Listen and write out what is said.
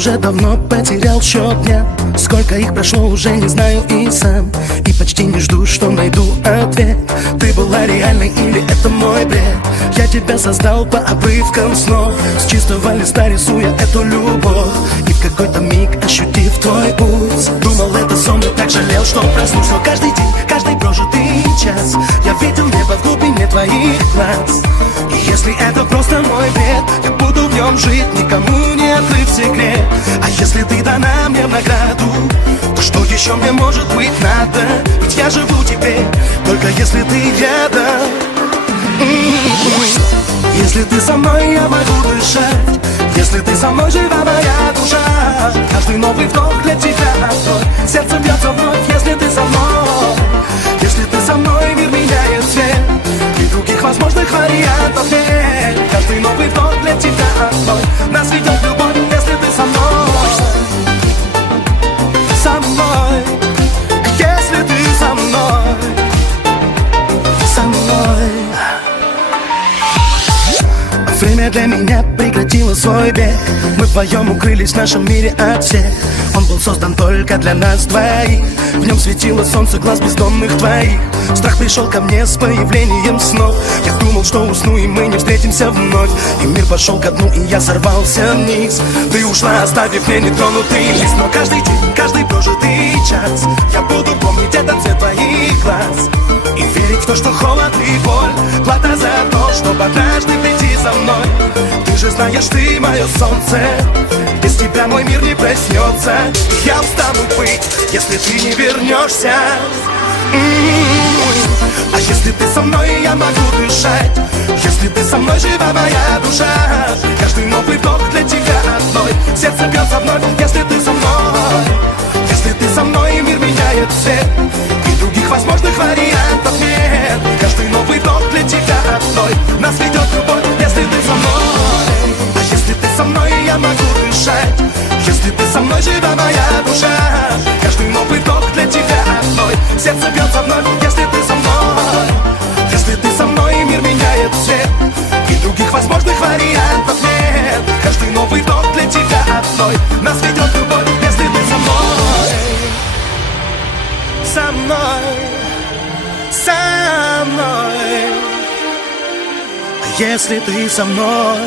Уже давно потерял счет дня. Сколько их прошло, уже не знаю и сам. И почти не жду, что найду ответ. Ты была реальной или это мой бред? Я тебя создал по обрывкам снов, с чистого листа рисуя эту любовь. И в какой-то миг, ощутив твой пульс, думал, это сон, но так жалел, что проснулся. Но каждый день, каждый прожитый час я видел небо в глубине твоих глаз. И если это просто мой бред, я буду в нем жить, никому не открыв секрет. А если ты дана мне в награду, то что еще мне может быть надо? Ведь я живу теперь, только если ты рядом. Если ты со мной, я могу дышать. Если ты со мной, жива моя душа. Каждый новый вдох для тебя открой. Сердце бьется вновь, если ты со мной. Если ты со мной, мир меняет цвет. И других возможных вариантов нет. Каждый новый вдох для тебя открой. Нас ведет любовь, если ты со мной. Со мной. Если ты со мной. Со мной. Время для меня прекратило свой бег. Мы вдвоем укрылись в нашем мире от всех. Он был создан только для нас двоих. В нем светило солнце глаз бездомных твоих. Страх пришел ко мне с появлением снов. Я думал, что усну и мы не встретимся вновь. И мир пошел ко дну, и я сорвался вниз. Ты ушла, оставив мне нетронутый лист. Но каждый день, каждый прожитый час я буду помнить этот цвет твоих глаз. И верить в то, что холод и боль плата за то, чтобы однажды прийти за мной. Ты же знаешь, ты мое солнце. Без тебя мой мир не проснется. И я устану быть, если ты не вернешься. А если ты со мной, я могу дышать. Если ты со мной, жива моя душа. Каждый новый вдох для тебя одной. Сердце бьется вновь, если ты со мной. Если ты со мной, мир меняет цвет. И других возможных вариантов нет. Каждый новый вдох для тебя одной. Нас ведет любовь, если ты со мной. А если ты со мной, я могу дышать. Если ты со мной, жива моя душа. Каждый новый вдох для тебя одной. Сердце бьется вновь, если ты со мной. Если ты со мной, мир меняет цвет. И других возможных вариантов нет. Каждый новый вдох для тебя одной. Нас ведет любовь, если ты со мной. Со мной. Со мной. А если ты со мной.